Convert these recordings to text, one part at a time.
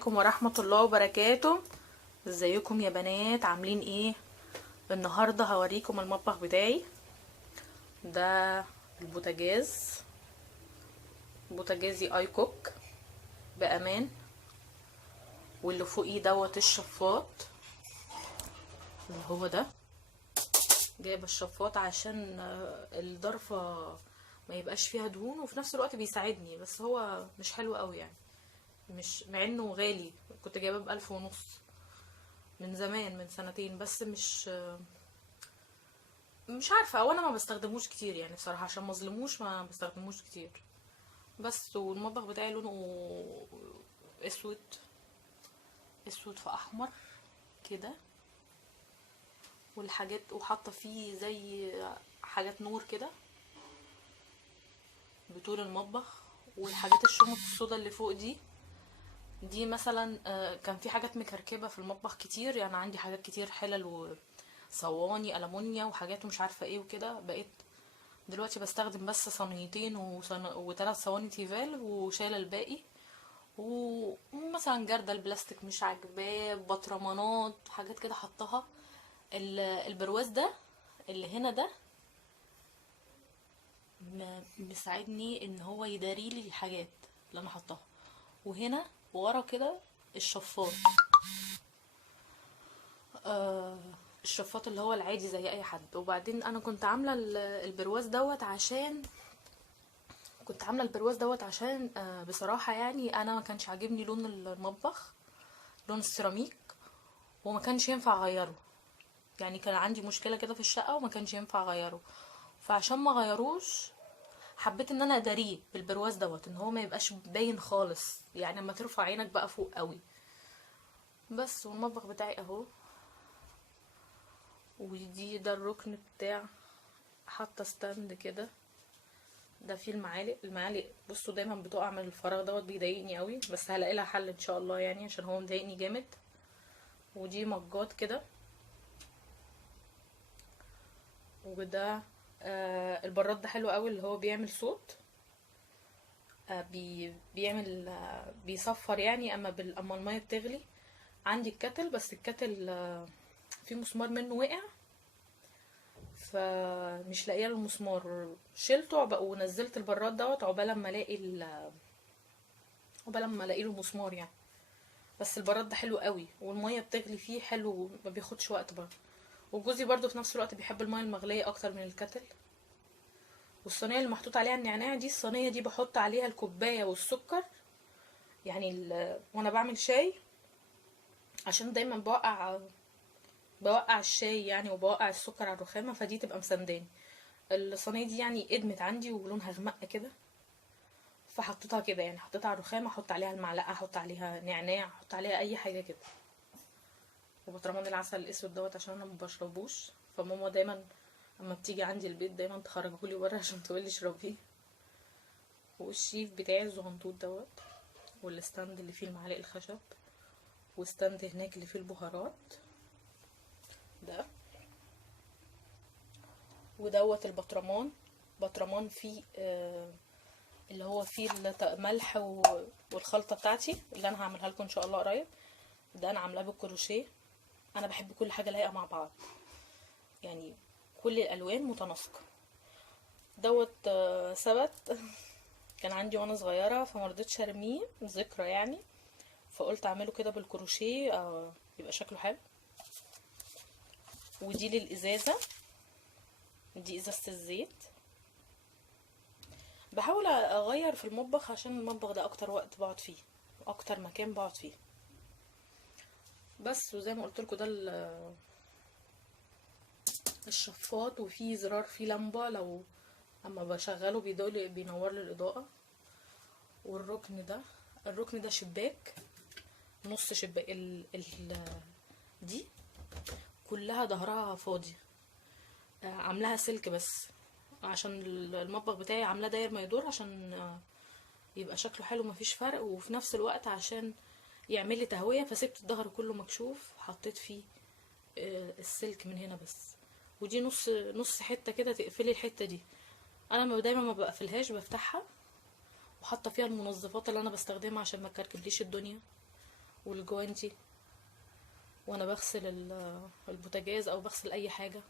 عليكم ورحمة الله وبركاته. ازيكم يا بنات؟ عاملين ايه؟ النهاردة هوريكم المطبخ بتاعي. ده البوتاجاز، بوتاجازي اي كوك بامان. واللي فوقيه دوت الشفاط اللي هو ده. جايبه الشفاط عشان الضرفة ما يبقاش فيها دهون، وفي نفس الوقت بيساعدني، بس هو مش حلو قوي يعني. مش مع انه غالي، كنت جايبه ب1500 من زمان، من سنتين، بس مش عارفه، او انا ما بستخدموش كتير يعني بصراحه، عشان مظلموش ما بستخدموش كتير. بس والمطبخ بتاعي لونه اسود، اسود في احمر كده، والحاجات وحاطه فيه زي حاجات نور كده بطول المطبخ. والحاجات الشمط السودا اللي فوق دي مثلا كان في حاجات مكركبه في المطبخ كتير، يعني عندي حاجات كتير، حلل وصواني ألمونيا وحاجات ومش عارفه ايه وكده. بقيت دلوقتي بستخدم بس صينيتين وثلاث صواني تيفال، وشايله الباقي. ومثلا جردل البلاستيك مش عاجباه، بطرمانات، حاجات كده حطها. البرواز ده اللي هنا ده مساعدني ان هو يداري لي الحاجات اللي انا حطاها. وهنا ورا كده الشفاط، آه الشفاط اللي هو العادي زي اي حد. وبعدين انا كنت عامله البرواز دوت عشان بصراحة يعني انا ما كانش عاجبني لون المطبخ، لون السيراميك، وما كانش ينفع اغيره. يعني كان عندي مشكلة كده في الشقة وما كانش ينفع اغيره. فعشان ما غيروش حبيت ان انا اداريه بالبرواز دوت، ان هو ما يبقاش باين خالص، يعني اما ترفع عينك بقى فوق قوي. بس والمطبخ بتاعي اهو. ده الركن بتاع، حاطه ستاند كده، ده فيه المعالق بصوا دايما بتقع من الفراغ دوت، بيضايقني قوي، بس هلاقي لها حل ان شاء الله يعني، عشان هو مضايقني جامد. ودي مجات كده. وده البراد ده حلو قوي، اللي هو بيعمل صوت، بيعمل بيصفر يعني اما الميه بتغلي. عندي الكتل، بس الكتل في مسمار منه وقع، فمش لاقيه له المسمار، شلته ونزلت البراد دوت عقبال ما الاقي عقبال ما الاقي له مسمار يعني. بس البراد ده حلو قوي، والميه بتغلي فيه حلو، ما بياخدش وقت برضه. وجوزي برضه في نفس الوقت بيحب الميه المغليه اكتر من الكتل. والصينيه اللي محطوط عليها النعناع دي، الصينيه دي بحط عليها الكوبايه والسكر، يعني وانا بعمل شاي، عشان دايما بوقع الشاي يعني، وبوقع السكر على الرخامه، فدي تبقى مسنداني. الصينيه دي يعني ادمت عندي ولونها غمق كده، فحطيتها كده يعني، حطيتها على الرخامه، احط عليها المعلقه، احط عليها نعناع، احط عليها اي حاجه كده. وبطرمان العسل الاسود دوت عشان انا مبشربوش، فماما دايما اما بتيجي عندي البيت دايما تخرجهولي بره عشان تقولي اشربيه. والشيف بتاعي الزغنطوط دوت، والستاند اللي فيه المعالق الخشب، وستاند هناك اللي فيه البهارات ده. ودوت البطرمان، بطرمان فيه اللي هو فيه ملح والخلطة بتاعتي اللي انا هعملها لكم ان شاء الله قريب. ده انا عاملاه بالكروشيه. انا بحب كل حاجة لايقة مع بعض، يعني كل الالوان متناسقة. دوت ثبت كان عندي وانا صغيرة، فمرضتش ارميه ذكرى يعني، فقلت اعمله كده بالكروشيه يبقى شكله حلو. ودي للازازة، دي ازازة الزيت. بحاول اغير في المطبخ عشان المطبخ ده اكتر وقت بقعد فيه، واكتر مكان بقعد فيه. بس وزي ما قلت لكم ده الشفاط، وفيه زرار فيه لمبة، لو اما بشغله بينور لي الاضاءة. والركن ده، الركن ده شباك، نص شباك دي كلها ظهرها فاضي، عاملاها سلك بس، عشان المطبخ بتاعي عاملاه داير ما يدور، عشان يبقى شكله حلو مفيش فرق، وفي نفس الوقت عشان يعمل لي تهوية، فسبت الظهر كله مكشوف، حطيت فيه السلك من هنا بس. ودي نص حتة كده تقفلي الحتة دي. انا دايما ما بقفلهاش، بفتحها وحاطه فيها المنظفات اللي انا بستخدمها عشان ما تكركبليش الدنيا. والجوانتي وانا بغسل البوتاجاز او بغسل اي حاجة.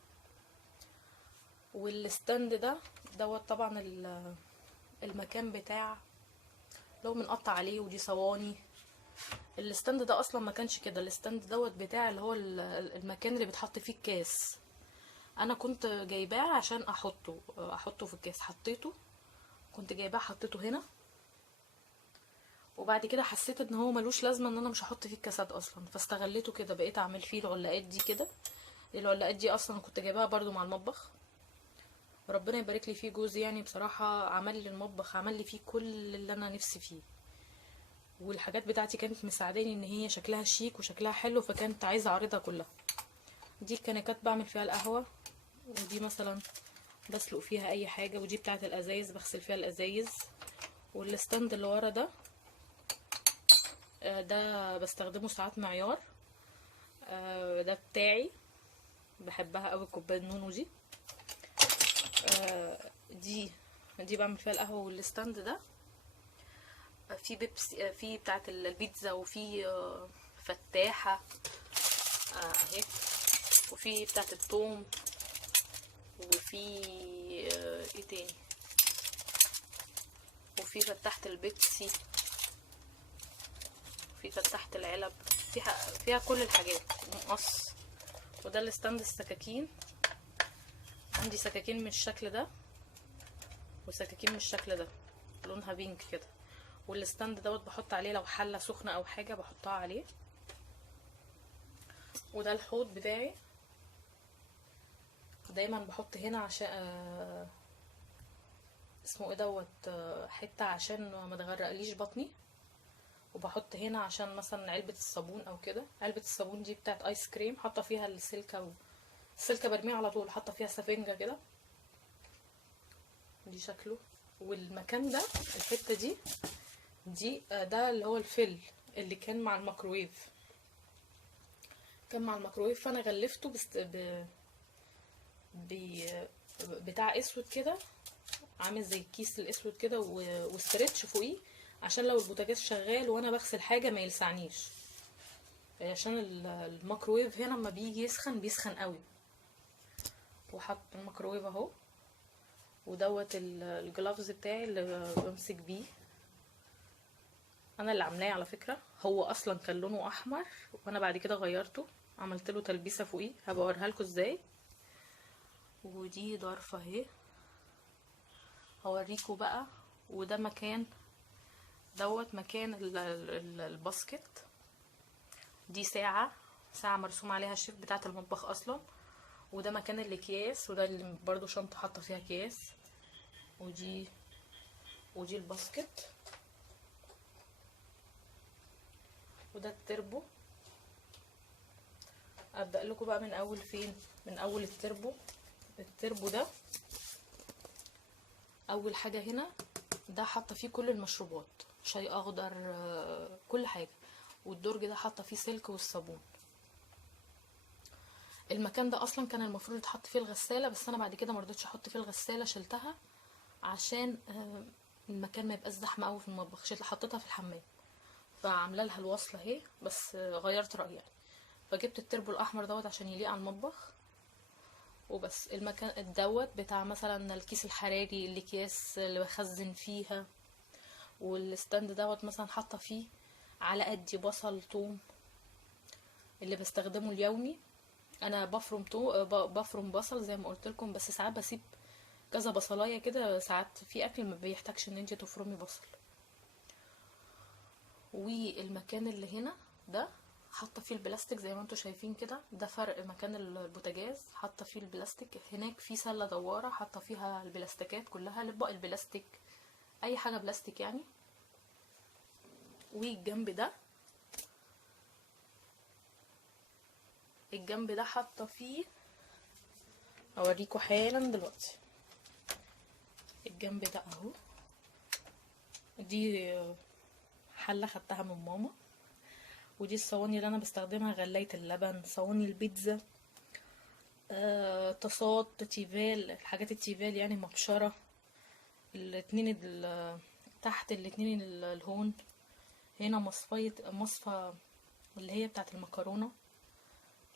والستاند دوت طبعا المكان بتاع لو بنقطع عليه، ودي صواني. الستاند ده اصلا ما كانش كده، الستاند دوت بتاع اللي هو المكان اللي بتحط فيه الكاس. انا كنت جايباه عشان احطه في الكاس، حطيته، كنت جايباه حطيته هنا. وبعد كده حسيت ان هو ملوش لازمه، ان انا مش هحط فيه الكاسات اصلا، فاستغليته كده، بقيت اعمل فيه العلاقات دي كده. العلاقات دي اصلا كنت جايباها برضو مع المطبخ. ربنا يبارك لي فيه جوزي، يعني بصراحه عمل لي المطبخ، عمل لي فيه كل اللي انا نفسي فيه. والحاجات بتاعتي كانت مساعداني ان هي شكلها شيك وشكلها حلو، فكانت عايزه اعرضها كلها. دي الكنكات بعمل فيها القهوه، ودي مثلا بسلق فيها اي حاجه، ودي بتاعه الازايز بغسل فيها الازايز. والستاند اللي ورا ده بستخدمه ساعات معيار. ده بتاعي، بحبها قوي كوبايه نونو دي. دي بعمل فيها القهوه. والستاند ده في بيبسي، في بتاعه البيتزا، وفي فتاحه اهي، وفي بتاعه الثوم، وفي ايه تاني، وفي فتحت البيبسي، في فتحت العلب، فيها كل الحاجات، مقص. وده الستاند السكاكين، عندي سكاكين من الشكل ده وسكاكين من الشكل ده، لونها بينك كده. والستاند دوت بحط عليه لو حله سخنه او حاجه بحطها عليه. وده الحوض بتاعي، دايما بحط هنا عشان اسمه ايه دوت حته عشان ما تغرقليش بطني. وبحط هنا عشان مثلا علبه الصابون او كده. علبه الصابون دي بتاعت ايس كريم، حاطه فيها السلكه، السلكه برميها على طول، حاطه فيها سفنجه كده. دي شكله. والمكان ده، الحته دي ده اللي هو الفل اللي كان مع الميكروويف. كان مع الميكروويف، فانا غلفته ب... بتاع اسود كده، عامل زي الكيس الاسود كده، وستريتش فوقيه، عشان لو البوتاجاز شغال وانا بغسل حاجه ما يلسعنيش، عشان الميكروويف هنا لما بيجي يسخن بيسخن قوي. وحط الميكروويف اهو. ودوت الجلافز بتاعي اللي بمسك بيه، انا اللي عاملاه على فكره. هو اصلا كان لونه احمر، وانا بعد كده غيرته، عملت له تلبيسه فوقيه، هبقى اوريها لكم ازاي. ودي ظرفه اهي، هوريكم بقى. وده مكان دوت مكان الباسكت. دي ساعه مرسوم عليها الشيف بتاعه المطبخ اصلا. وده مكان الاكياس، وده اللي برضو شنطه حاطه فيها اكياس. ودي الباسكت. وده التربو. ابدا لكم بقى من اول فين، من اول التربو ده اول حاجه هنا، ده حاطه فيه كل المشروبات، شاي اخضر، كل حاجه. والدرج ده حاطه فيه سلك والصابون. المكان ده اصلا كان المفروض يتحط فيه الغساله، بس انا بعد كده مرضتش احط فيه الغساله، شلتها عشان المكان ما يبقاش زحمه قوي في المطبخ، حطيتها في الحمام، فعامله لها الوصله اهي، بس غيرت رايي يعني. فجبت التربو الاحمر دوت عشان يليق على المطبخ وبس. المكان دوت بتاع مثلا الكيس الحراري، الاكياس اللي بخزن فيها. والستاند دوت مثلا حاطه فيه على قدي بصل، توم، اللي بستخدمه اليومي. انا بفرم بصل زي ما قلت لكم، بس ساعات بسيب كذا بصلايه كده، ساعات في اكل ما بيحتاجش ان انت تفرمي بصل. والمكان اللي هنا ده حاطه فيه البلاستيك زي ما انتم شايفين كده، ده فرق مكان البوتاجاز، حاطه فيه البلاستيك. هناك في سله دواره حاطه فيها البلاستيكات كلها، الاطباق البلاستيك، اي حاجه بلاستيك يعني. الجنب ده حاطه فيه، اوريكم حالا دلوقتي. الجنب ده اهو، دي حله خدتها من ماما. ودي الصواني اللي انا بستخدمها، غلاية اللبن، صواني البيتزا، طاسات تيفال، الحاجات التيفال يعني، مبشرة. تحت الاتنين الهون. هنا مصفى اللي هي بتاعت المكرونه،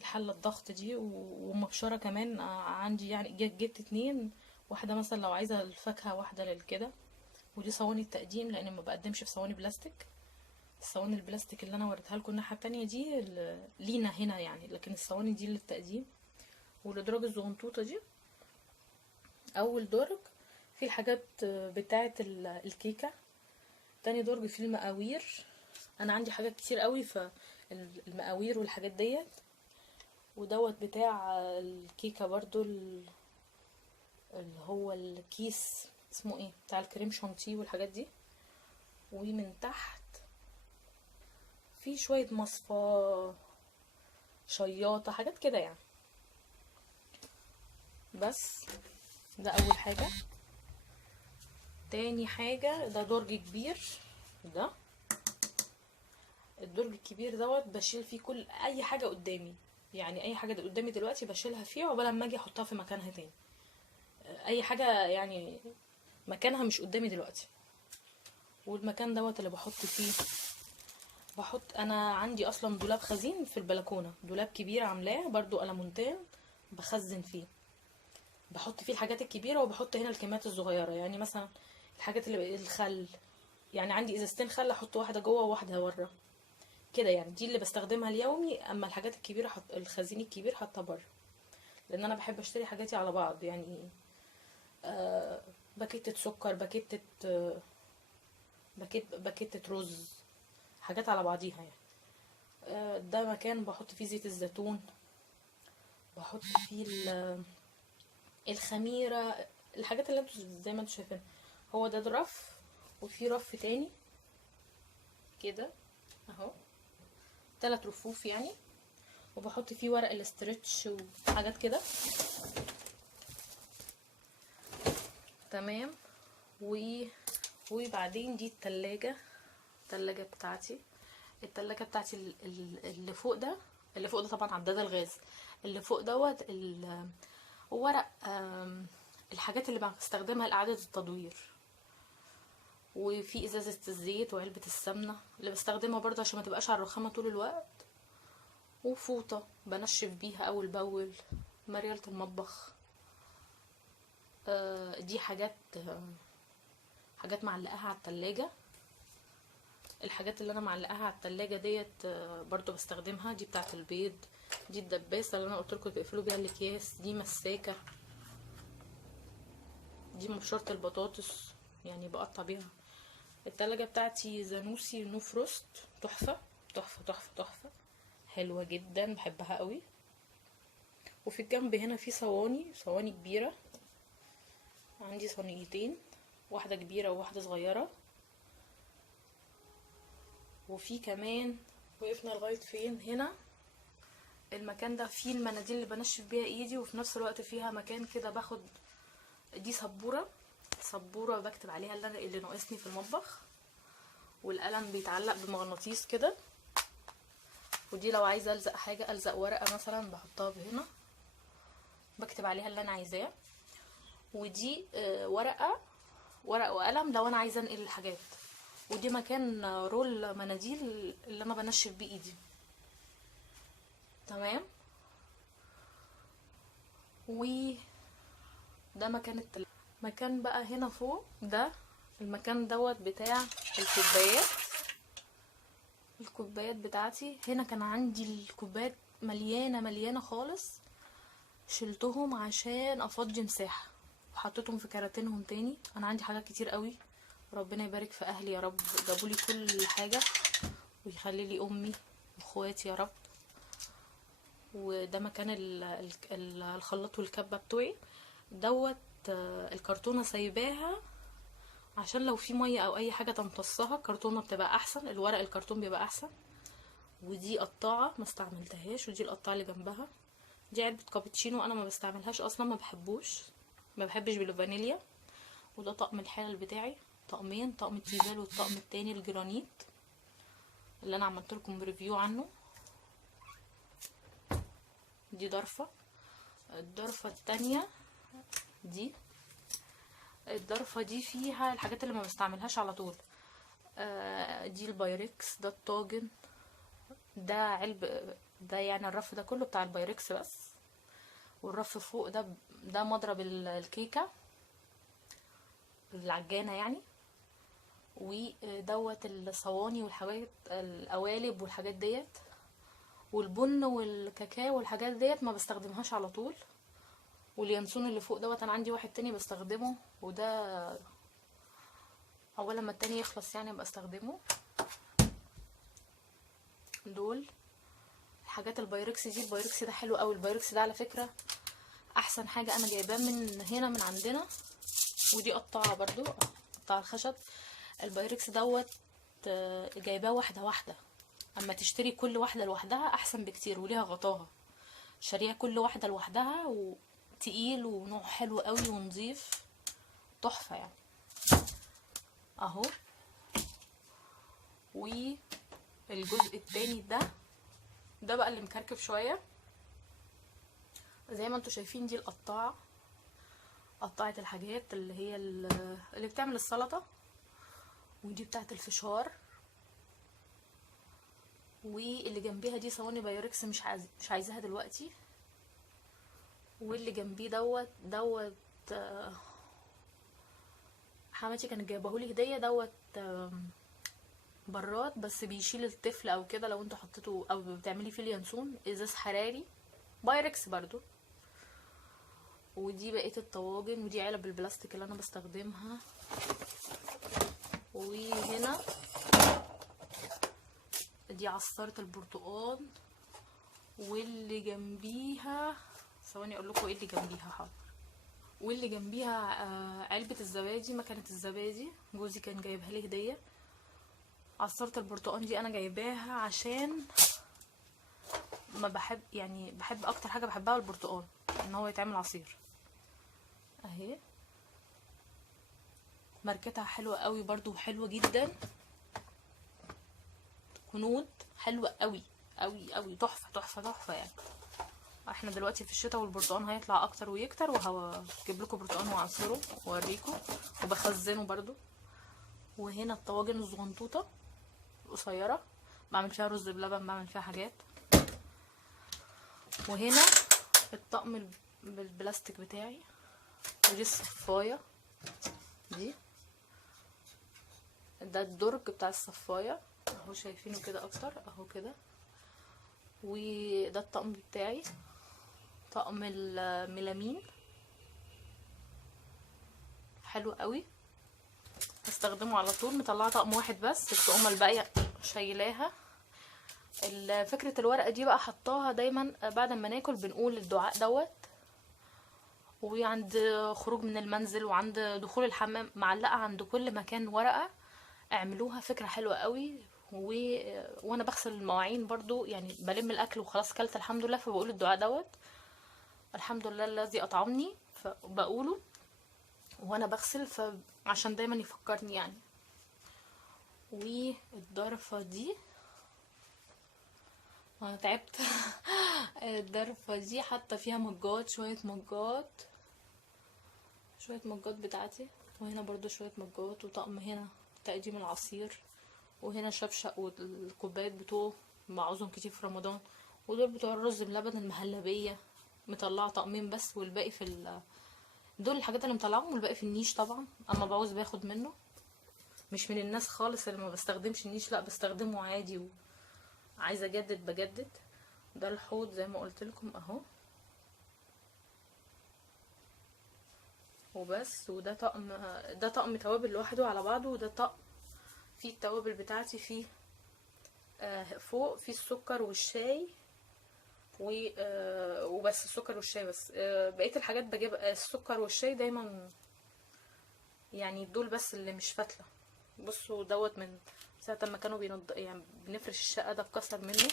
الحله الضغط دي، ومبشره كمان. عندي يعني جبت اتنين، واحده مثلا لو عايزه الفاكهه، واحده للكده. ودي صواني التقديم، لان ما بقدمش في صواني بلاستيك. الصواني البلاستيك اللي انا وريتها لكم الناحيه التانية دي لينا هنا يعني، لكن الصواني دي للتقديم. والادراج الزغنطوطه دي اول درج في الحاجات بتاعه الكيكه. تاني درج فيه المقاوير. انا عندي حاجات كتير قوي، فالمقاوير والحاجات ديت. ودوت بتاع الكيكه برضو، اللي هو الكيس اسمه ايه، بتاع الكريم شانتيه والحاجات دي. ومن تحت في شويه مصفى، شياطه، حاجات كده يعني. بس ده اول حاجه. تاني حاجه ده درج كبير. ده الدرج الكبير دوت بشيل فيه كل اي حاجه قدامي، يعني اي حاجه قدامي دلوقتي بشيلها فيه عقبال ما اجي احطها في مكانها تاني. اي حاجه يعني مكانها مش قدامي دلوقتي. والمكان دوت اللي بحط فيه، انا عندي اصلا دولاب خزين في البلكونه، دولاب كبير عاملاه برضو ألمونتال، بخزن فيه. بحط فيه الحاجات الكبيره، وبحط هنا الكميات الصغيره، يعني مثلا الحاجات اللي الخل، يعني عندي ازازتين خل احط واحده جوه وواحده بره كده يعني. دي اللي بستخدمها اليومي. اما الحاجات الكبيره الخزين الكبير حطها بره، لان انا بحب اشتري حاجاتي على بعض يعني. باكيتة سكر، باكيتة رز، حاجات على بعضيها يعني. ده مكان بحط فيه زيت الزيتون، بحط فيه الخميرة، الحاجات اللي انتوا زي ما انتوا شايفين. هو ده رف، وفي رف تاني كده اهو، 3 رفوف يعني. وبحط فيه ورق الاسترتش وحاجات كده. تمام. وبعدين دي التلاجة بتاعتي. التلاجة بتاعتي اللي فوق ده، اللي فوق ده طبعا عداد الغاز. اللي فوق دوت ورق، الحاجات اللي بستخدمها لإعادة التدوير. وفي ازازة الزيت وعلبة السمنة اللي بستخدمها برضه عشان ما تبقاش على الرخامة طول الوقت. وفوطة بنشف بيها اول باول. مريالة المطبخ. دي حاجات معلقاها على التلاجة. الحاجات اللي انا معلقاها على التلاجة ديت برضو بستخدمها. دي بتاعه البيض، دي الدباسة اللي انا قلتلكوا تقفلوا بيها الاكياس، دي مساكة، دي مبشرة البطاطس يعني بقطع بيها. التلاجة بتاعتي زانوسي نو فروست، تحفة تحفة تحفة تحفة، حلوة جدا، بحبها قوي. وفي الجنب هنا في صواني كبيرة. عندي صينيتين، واحدة كبيرة وواحدة صغيرة. وفي كمان، وقفنا لغاية فين هنا، المكان ده فيه المناديل اللي بنشف بيها ايدي، وفي نفس الوقت فيها مكان كده باخد. دي سبورة بكتب عليها اللي ناقصني في المطبخ. والقلم بيتعلق بمغناطيس كده. ودي لو عايزه الزق حاجه، الزق ورقه مثلا، بحطها هنا بكتب عليها اللي انا عايزاه. ودي ورقه وقلم لو انا عايزه انقل الحاجات. ودي مكان رول مناديل اللي انا بنشف بيه ايدي. تمام. وده مكان بقى هنا فوق ده، المكان دوت بتاع الكوبايات بتاعتي. هنا كان عندي الكوبايات مليانه خالص، شلتهم عشان افضي مساحه وحطيتهم في كراتينهم تاني. انا عندي حاجات كتير قوي، ربنا يبارك في اهلي يا رب، جابولي كل حاجه، ويخلي لي امي واخواتي يا رب. وده مكان الخلاط والكبه بتوعي دوت. الكرتونه سايباها عشان لو في ميه او اي حاجه تمتصها، الكرتونه بتبقى احسن، الورق الكرتون بيبقى احسن. ودي قطاعه ما استعملتهاش، ودي القطاعه اللي جنبها. دي علبه كابتشينو انا ما بستعملهاش اصلا، ما بحبش بالفانيليا. وده طقم الحلل بتاعي، طقمين، طقم التيفال والطقم التاني الجرانيت اللي انا عملت لكم ريفيو عنه. دي الضرفه التانية دي. الضرفه دي فيها الحاجات اللي ما بستعملهاش على طول. دي البايركس، ده الطاجن، ده علب، ده يعني الرف ده كله بتاع البايركس بس. والرف فوق ده مضرب الكيكه، العجانه يعني. ودوت الصواني والحاجات القوالب والحاجات ديت. والبن والكاكاو والحاجات ديت ما بستخدمهاش على طول. واليانسون اللي فوق دوت انا عندي واحد تاني بستخدمه، وده اول لما التاني يخلص يعني بستخدمه. دول الحاجات البايركس دي. البايركس ده حلو قوي. البايركس ده على فكرة احسن حاجة انا جايباه من هنا من عندنا. ودي قطاعة برضو، قطاع الخشب. البايركس دوت جايباه واحدة واحدة. اما تشتري كل واحدة لوحدها احسن بكتير، وليها غطاها. شارية كل واحدة لوحدها، وتقيل ونوع حلو قوي ونظيف، تحفة يعني. اهو. والجزء التاني ده بقى اللي مكركب شوية. زي ما انتوا شايفين دي القطاعة، قطعت الحاجات اللي هي اللي بتعمل السلطة. ودي بتاعت الفشار. واللي جنبيها دي صواني بايركس مش عايزاها دلوقتي. واللي جنبيه دوت حماتي كانت جايباهولي هدية. دوت براد بس بيشيل الطفل او كده لو انتوا حطيتوا او بتعملي فيه اليانسون. ازاز حراري بايركس برضو. ودي بقية الطواجن. ودي علب البلاستيك اللي انا بستخدمها. وهنا دي عصارة البرتقال. واللي جنبيها ثواني اقول لكم ايه اللي جنبيها. حاضر. واللي جنبيها علبة الزبادي، مكنة الزبادي. جوزي كان جايبها لي هدية. عصارة البرتقال دي انا جايباها عشان ما بحب اكتر حاجة بحبها البرتقال، ان هو يتعمل عصير. اهي ماركتها حلوة قوي برضو، وحلوة جدا. كنود حلوة قوي قوي قوي، تحفة تحفة تحفة يعني. احنا دلوقتي في الشتاء والبرتقال هيطلع اكتر ويكتر، وهجيب لكم برتقال واعصره واوريكم وبخزنه برضو. وهنا الطواجن الزغنطوطة القصيرة، بعمل فيها رز بلبن، بعمل فيها حاجات. وهنا الطقم بالبلاستيك بتاعي. ودي الصفاية دي، ده الدرج بتاع الصفاية اهو، شايفينه كده اكتر اهو كده. وده الطقم بتاعي، طقم الميلامين، حلو قوي، هستخدمه على طول. مطلعه طقم واحد بس، الطقمه الباقيه شايلاها. فكره الورقه دي بقى حطاها دايما بعد ما ناكل بنقول الدعاء دوت. وعند خروج من المنزل وعند دخول الحمام معلقه عند كل مكان ورقه. اعملوها، فكره حلوه قوي. وانا بغسل المواعين برضو يعني بلم الاكل وخلاص كلت الحمد لله، فبقول الدعاء دوت الحمد لله الذي اطعمني، فبقوله وانا بغسل عشان دايما يفكرني يعني. والضرفة دي انا تعبت. الضرفة دي حتى فيها مجات، شوية مجات بتاعتي. وهنا برضو شوية مجات. وطقم هنا تقديم العصير. وهنا شبشق والكوبايات بتوعه، بعوزهم كتير في رمضان. ودول بتوع الرز بلبن المهلبية، مطلعه طقمين بس والباقي دول الحاجات اللي مطلعهم، والباقي في النيش طبعا. اما بعوز باخد منه. مش من الناس خالص اللي ما بستخدمش النيش، لا بستخدمه عادي، وعايزه اجدد بجدد. ده الحوض زي ما قلت لكم اهو. وبس. وده طقم توابل لوحده على بعضه. وده طقم فيه التوابل بتاعتي، فيه فوق فيه السكر والشاي وبس. السكر والشاي بس. بقية الحاجات بجيب السكر والشاي دايما يعني، دول بس اللي مش فتلة. بصوا دوت من ساعة ما كانوا يعني بنفرش الشقة، ده اتكسر منه.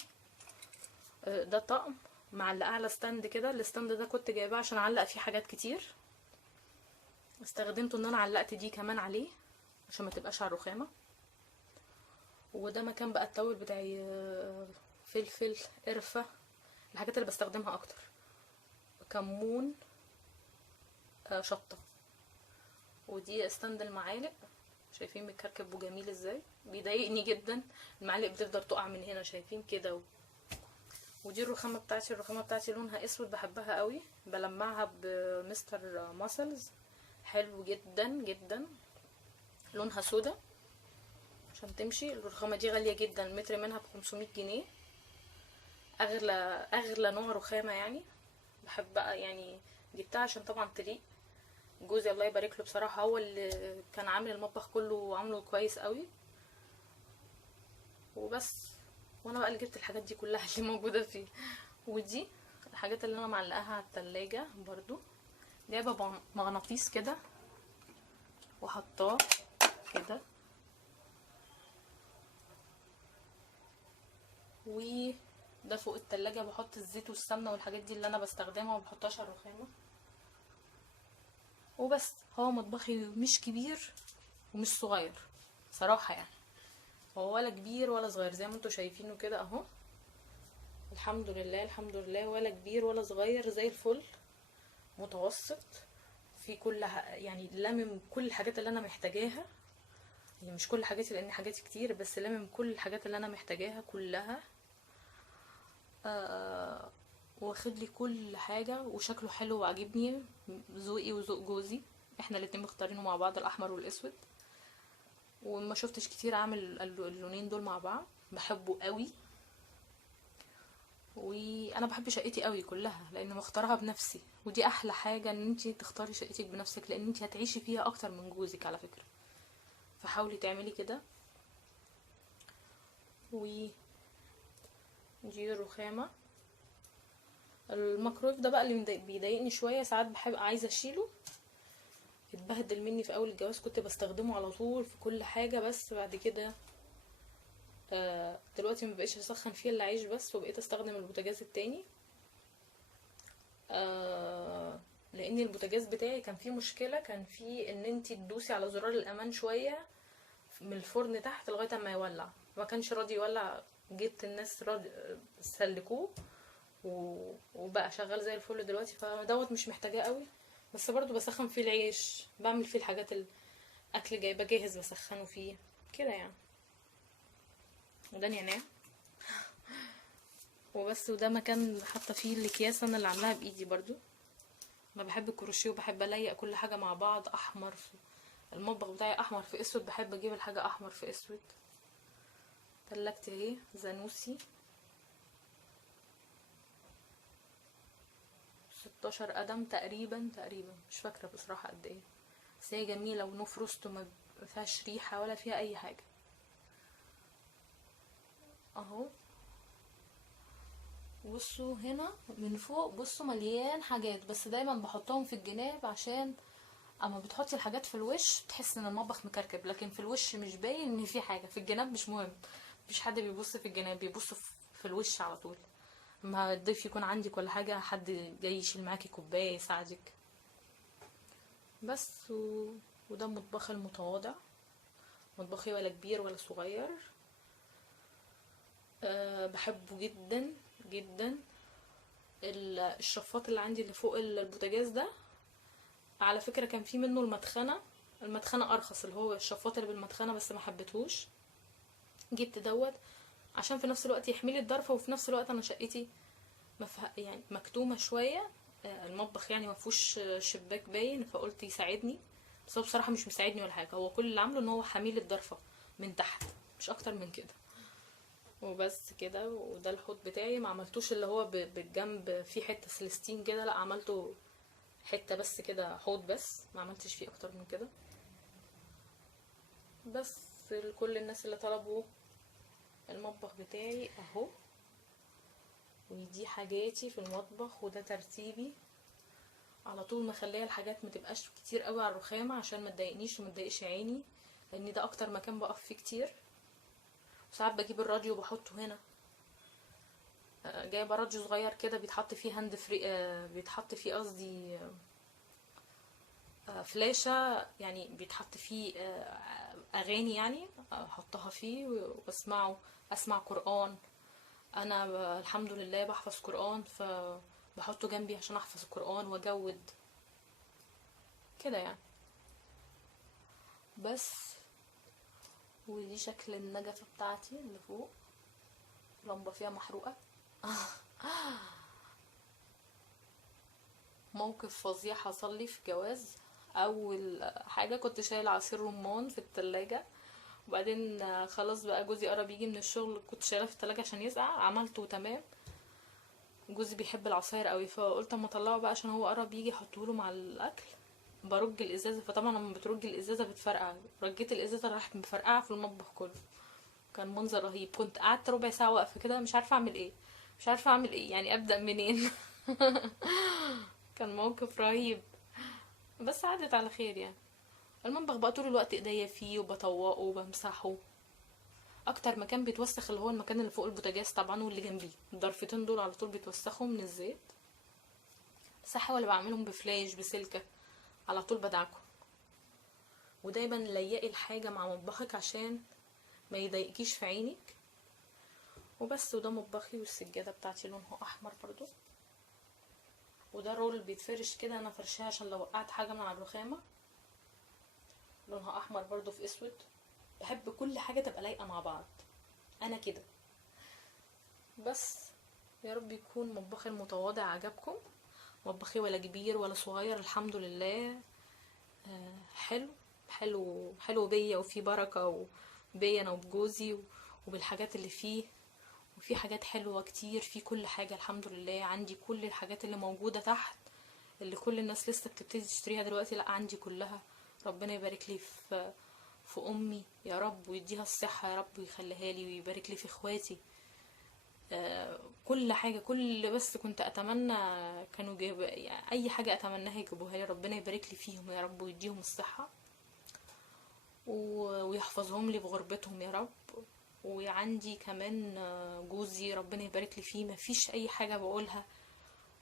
ده طقم معلقاه على ستاند كده. الستاند ده كنت جايباه عشان اعلق فيه حاجات كتير. استخدمته ان انا علقت دي كمان عليه عشان ما تبقاش على الرخامة. وده مكان بقى التوابل بتاعي، فلفل، قرفة، الحاجات اللي بستخدمها اكتر، كمون، شطة. ودي استند المعالق، شايفين متكركب وجميل ازاي. بيضايقني جدا. المعالق بتفضل تقع من هنا، شايفين كده ودي الرخامه بتاعتي. الرخامه بتاعتي لونها اسود، بحبها قوي، بلمعها بمستر ماسلز، حلو جدا جدا. لونها سودا عشان تمشي. الرخامه دي غاليه جدا، المتر منها ب500 جنيه. اغلى نوع رخامه يعني. بحب بقى يعني، جبتها عشان طبعا تليق. جوزي الله يبارك له بصراحه هو اللي كان عامل المطبخ كله وعامله كويس قوي وبس. وانا بقى اللي جبت الحاجات دي كلها اللي موجوده فيه. ودي الحاجات اللي انا معلقاها على التلاجة برضو. جايبه مغناطيس كده وحطاه كده، وده فوق التلاجة بحط الزيت والسمنه والحاجات دي اللي انا بستخدمها، وما بحطهاش على الرخامه. وبس. هو مطبخي مش كبير ومش صغير صراحه يعني، هو ولا كبير ولا صغير زي ما انتوا شايفينه كده اهو. الحمد لله الحمد لله، ولا كبير ولا صغير، زي الفل، متوسط. في كل يعني لامم كل الحاجات اللي انا محتاجاها. يعني مش كل حاجاتي لان حاجاتي كتير، بس لامم كل الحاجات اللي انا محتاجاها كلها. واخد لي كل حاجه، وشكله حلو وعجبني. ذوقي وذوق جوزي، احنا الاتنين مختارينه مع بعض، الاحمر والاسود. وما شفتش كتير عامل اللونين دول مع بعض، بحبه قوي. وانا بحب شقتي قوي كلها لان مختارها بنفسي، ودي احلى حاجه ان انتي تختاري شقتك بنفسك، لان انتي هتعيشي فيها اكتر من جوزك على فكره. فحاولي تعملي كده. ودي الرخامه. الميكرويف ده بقى اللي بيضايقني شويه، ساعات بحب عايزه اشيله. اتبهدل مني في اول الجواز، كنت بستخدمه على طول في كل حاجه، بس بعد كده دلوقتي مبقيتش اسخن فيه الا عيش بس، وبقيت استخدم البوتاجاز التاني. لان البوتاجاز بتاعي كان فيه مشكله، كان فيه ان انتي تدوسي على زرار الامان شويه من الفرن تحت لغايه ما يولع، ما كانش راضي يولع. جبت الناس راضي سلكوه وبقى شغال زي الفل دلوقتي. فدوت مش محتاجاه قوي، بس برضو بسخن فيه العيش، بعمل فيه الحاجات الاكل جايبه جاهز بسخنه فيه كده يعني. وده نعناع وبس. وده مكان حاطه فيه الاكياس انا اللي عاملاها بايدي برضو. انا بحب الكروشيه وبحب اليق كل حاجه مع بعض. احمر في المطبخ بتاعي، احمر في اسود، بحب اجيب الحاجه احمر في اسود. تلاجتي اهي زانوسي 16 قدم تقريبا مش فاكره بصراحه قد ايه، بس هي جميله ونو فروست وما فيهاش ريحه ولا فيها اي حاجه اهو. بصوا هنا من فوق، بصوا مليان حاجات، بس دايما بحطهم في الجناب عشان اما بتحطي الحاجات في الوش تحس ان المطبخ مكركب، لكن في الوش مش باين ان في حاجه. في الجناب مش مهم، مفيش حد بيبص في الجناب، بيبص في الوش على طول. اما الضيف يكون عندك ولا حاجه، حد جاي يشيل معاكي كوبايه يساعدك بس. وده مطبخي المتواضع، مطبخي ولا كبير ولا صغير. بحبه جدا جدا. الشفاط اللي عندي اللي فوق البوتاجاز ده، على فكرة كان في منه المدخنة ارخص، اللي هو الشفاط اللي بالمدخنة، بس ما حبيتهوش. جبت دوت عشان في نفس الوقت يحميلي الضرفة، وفي نفس الوقت انا شقتي يعني مكتومة شوية. المطبخ يعني مفهوش شباك باين، فقلت يساعدني. بس هو بصراحة مش مساعدني ولا حاجة، هو كل اللي عامله ان هو حميل الضرفة من تحت، مش اكتر من كده وبس كده. وده الحوض بتاعي، ما عملتوش اللي هو بالجنب في حتة سلستين كده، لا عملته حتة بس كده حوض بس، ما عملتش فيه اكتر من كده بس. لكل الناس اللي طلبوا المطبخ بتاعي اهو. ودي حاجاتي في المطبخ، وده ترتيبي على طول. مخليه الحاجات متبقاش كتير قوي على الرخامة عشان ما تضايقنيش وما تضايقش عيني، لان ده اكتر مكان بقف فيه كتير. وساعات بجيب الراديو وبحطه هنا. جايبه راديو صغير كده بيتحط فيه هاند فري، بيتحط فيه قصدي فلاشة يعني، بيتحط فيه اغاني يعني، احطها فيه واسمعه. اسمع قرآن. انا الحمد لله بحفظ قرآن، فبحطه جنبي عشان احفظ القرآن واجود كده يعني بس. ودي شكل النجفة بتاعتي اللي فوق، لمبة فيها محروقة. موقف فظيع حصل لي في جواز. اول حاجة كنت شايلة عصير رمان في التلاجة، وبعدين خلاص بقى جوزي قرب يجي من الشغل، كنت شايلاه في التلاجة عشان يسقع، عملته تمام. جوزي بيحب العصاير قوي، فقلت اما اطلعه بقى عشان هو قرب يجي احطه مع الاكل. برج الازازه، فطبعا لما بترج الازازه بتفرقع، رجيت الازازه راحت مفرقعه في المطبخ كله. كان منظر رهيب. كنت قعدت ربع ساعه واقفه كده مش عارفه اعمل ايه، مش عارفه اعمل ايه، يعني ابدا منين. كان موقف رهيب، بس عدت على خير يعني. المطبخ بقى طول الوقت ايديا فيه وبطوقه وبمسحه. اكتر مكان بيتوسخ اللي هو المكان اللي فوق البوتاجاز طبعا، واللي جنبيه الضرفتين دول على طول بيتوسخوا من الزيت. بس احاول بعملهم بفلاش بسلكه، على طول بدعكم. ودايما ليقي الحاجه مع مطبخك عشان ما يضايقكيش في عينك. وبس. وده مطبخي، والسجاده بتاعتي لونها احمر برضو. وده الرول اللي بيتفرش كده، انا فرشاه عشان لو وقعت حاجه من على الرخامه. لونها احمر برضو في اسود. بحب كل حاجه تبقى لايقه مع بعض، انا كده. بس يا رب يكون مطبخي المتواضع عجبكم. مطبخي ولا كبير ولا صغير، الحمد لله. حلو حلو حلو بيا، وفي بركة وبيا انا وبجوزي وبالحاجات اللي فيه. وفي حاجات حلوة كتير في كل حاجة، الحمد لله. عندي كل الحاجات اللي موجودة تحت، اللي كل الناس لسه بتبتدي تشتريها دلوقتي، لا عندي كلها. ربنا يبارك لي في امي يا رب، ويديها الصحة يا رب، ويخليها لي، ويبارك لي في اخواتي. كل حاجة، كل بس كنت اتمنى كانوا يعني اي حاجة اتمناها يجيبوها لي. ربنا يبارك لي فيهم يا رب، ويديهم الصحة ويحفظهم لي بغربتهم يا رب. وعندي كمان جوزي ربنا يبارك لي فيه، مفيش اي حاجة بقولها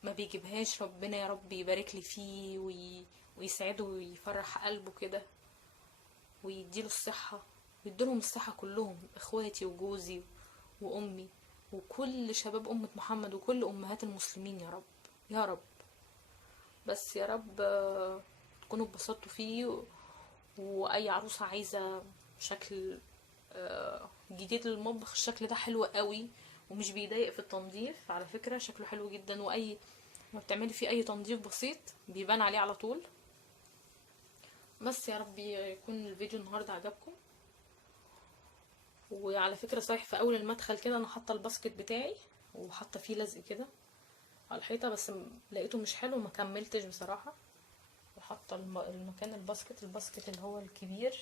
ما بيجيبهاش. ربنا يا رب يبارك لي فيه ويسعده ويفرح قلبه كده، ويديله الصحة، ويديلهم الصحة كلهم، اخواتي وجوزي وامي وكل شباب امة محمد وكل امهات المسلمين يا رب يا رب. بس يا رب تكونوا اتبسطتوا فيه. واي عروسة عايزة شكل جديد للمطبخ، الشكل ده حلو قوي ومش بيضايق في التنظيف على فكرة، شكله حلو جدا. واي ما بتعملي فيه اي تنظيف بسيط بيبان عليه على طول. بس يا رب يكون الفيديو النهاردة عجبكم. وعلى فكرة صحيح، في اول المدخل كده انا حاطة الباسكت بتاعي وحاطة فيه لزق كده على الحيطة، بس لقيته مش حلو ما كملتش بصراحة. وحاطة المكان الباسكت اللي هو الكبير،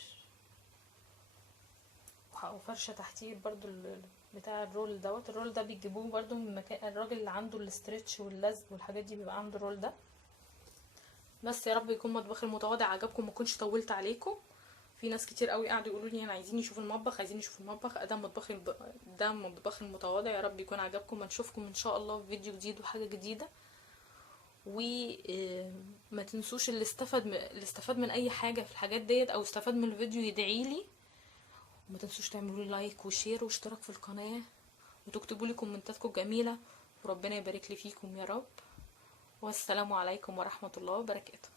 وفرشة تحتيه برضو بتاع الرول دوت. الرول ده بيجيبوه برضو من مكان الراجل اللي عنده الاسترتش واللزق والحاجات دي، بيبقى عنده الرول ده. بس يا رب يكون مطبخي المتواضع عجبكم، ما كنتش طولت عليكم. في ناس كتير قوي قاعدوا يقولوا لي انا عايزين يشوفوا المطبخ، عايزين يشوفوا المطبخ. ده مطبخي المتواضع. يا رب يكون عجبكم. نشوفكم ان شاء الله في فيديو جديد وحاجه جديده. وما تنسوش اللي استفاد من اي حاجه في الحاجات ديت او استفاد من الفيديو يدعي لي. وما تنسوش تعملوا لي لايك وشير واشتراك في القناه، وتكتبوا لي كومنتاتكم جميله. وربنا يبارك لي فيكم يا رب. والسلام عليكم ورحمه الله وبركاته.